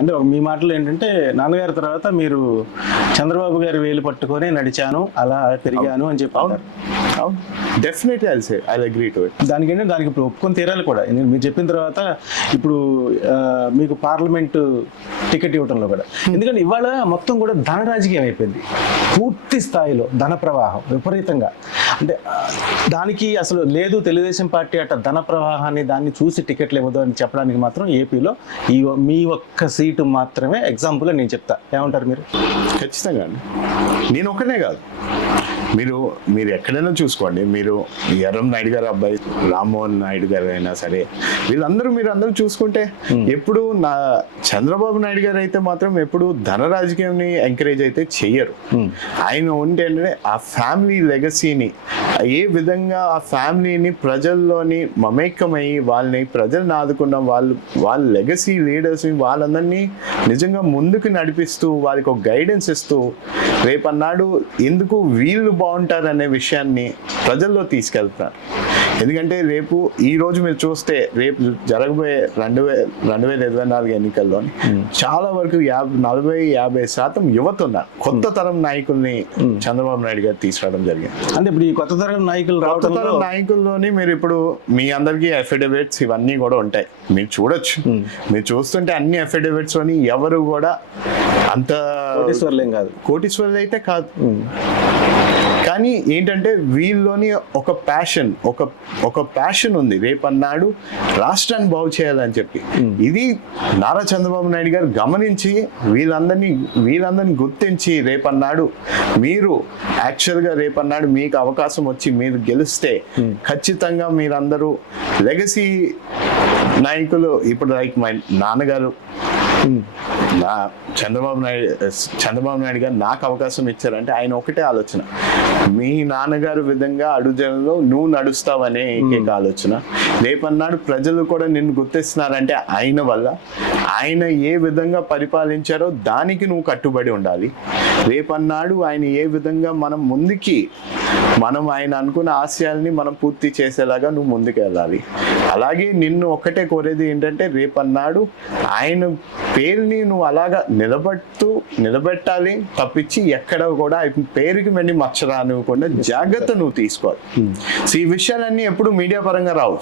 అంటే మీ మాటలు ఏంటంటే నాన్నగారి తర్వాత మీరు చంద్రబాబు గారి వేలు పట్టుకొని నడిచాను, అలా పెరిగాను అని చెప్పి అవును, definitely I agree to it. దానికి ఇప్పుడు ఒప్పుకొని తీరాలి కూడా. మీరు చెప్పిన తర్వాత ఇప్పుడు మీకు పార్లమెంటు టికెట్ ఇవ్వడంలో కూడా, ఎందుకంటే ఇవాళ మొత్తం కూడా ధన రాజకీయం అయిపోయింది, పూర్తి స్థాయిలో ధన ప్రవాహం విపరీతంగా. అంటే దానికి అసలు లేదు తెలుగుదేశం పార్టీ అట్ట ధన ప్రవాహాన్ని దాన్ని చూసి టికెట్లు ఇవ్వదు అని చెప్పడానికి మాత్రం ఏపీలో మీ ఒక్క సీటు మాత్రమే ఎగ్జాంపుల్ నేను చెప్తా. ఏమంటారు మీరు? ఖచ్చితంగా అండి, నేను ఒక్కనే కాదు, మీరు ఎక్కడైనా చూసుకోండి, మీరు ఎర్రం నాయుడు గారు అబ్బాయి రామ్మోహన్ నాయుడు గారు అయినా సరే, మీరు అందరూ చూసుకుంటే ఎప్పుడు చంద్రబాబు నాయుడు గారు అయితే మాత్రం ఎప్పుడు ధన రాజకీయాన్ని ఎంకరేజ్ అయితే చెయ్యరు. ఆయన ఏంటంటే ఆ ఫ్యామిలీ లెగసీని ఏ విధంగా ఆ ఫ్యామిలీని ప్రజల్లోని మమేకమయ్యి వాళ్ళని ప్రజల్ని ఆదుకున్న వాళ్ళ లెగసీ లీడర్స్ని వాళ్ళందరినీ నిజంగా ముందుకు నడిపిస్తూ వాళ్ళకి ఒక గైడెన్స్ ఇస్తూ రేపన్నాడు ఎందుకు వీళ్ళు బాగుంటారు అనే విషయాన్ని ప్రజల్లో తీసుకెళ్తున్నారు. ఎందుకంటే రేపు ఈ రోజు మీరు చూస్తే రేపు జరగబోయే 2024 ఎన్నికల్లోని చాలా వరకు 40-50% యువత ఉన్నారు. కొత్త తరం నాయకుల్ని చంద్రబాబు నాయుడు గారు తీసుకురావడం జరిగింది. అంటే ఇప్పుడు ఈ కొత్త తరం నాయకుల్లోని మీరు ఇప్పుడు మీ అందరికీ అఫిడవిట్స్ ఇవన్నీ కూడా ఉంటాయి, మీరు చూడొచ్చు. మీరు చూస్తుంటే అన్ని అఫిడవిట్స్ లోని ఎవరు కూడా అంత కోటీశ్వర్లు అయితే కాదు, కానీ ఏంటంటే వీళ్ళలోని ఒక ప్యాషన్ ఉంది రేపన్నాడు రాష్ట్రాన్ని బాగు చేయాలని చెప్పి. ఇది నారా చంద్రబాబు నాయుడు గారు గమనించి వీళ్ళందరినీ గుర్తించి రేపన్నాడు మీరు యాక్చువల్గా రేపన్నాడు మీకు అవకాశం వచ్చి మీరు గెలిస్తే ఖచ్చితంగా మీరందరూ లెగసీ నాయకులు, ఇప్పుడు లైక్ మా నాన్నగారు చంద్రబాబు నాయుడు గారు నాకు అవకాశం ఇచ్చారంటే ఆయన ఒకటే ఆలోచన, మీ నాన్నగారు విధంగా అడుగుజనంలో నువ్వు నడుస్తావనే ఏకైక ఆలోచన. రేపన్నాడు ప్రజలు కూడా నిన్ను గుర్తిస్తున్నారంటే ఆయన వల్ల, ఆయన ఏ విధంగా పరిపాలించారో దానికి నువ్వు కట్టుబడి ఉండాలి. రేపన్నాడు ఆయన ఏ విధంగా మనం ఆయన అనుకున్న ఆశయాల్ని మనం పూర్తి చేసేలాగా నువ్వు ముందుకు వెళ్ళాలి. అలాగే నిన్ను ఒక్కటే కోరేది ఏంటంటే రేపన్నాడు ఆయన పేరుని నువ్వు అలాగా నిలబెట్టాలి తప్పించి ఎక్కడ కూడా పేరుకి వెళ్ళి మచ్చరానివ్వకుండా జాగ్రత్త నువ్వు తీసుకోవాలి. ఈ విషయాలన్నీ ఎప్పుడు మీడియా పరంగా రావు.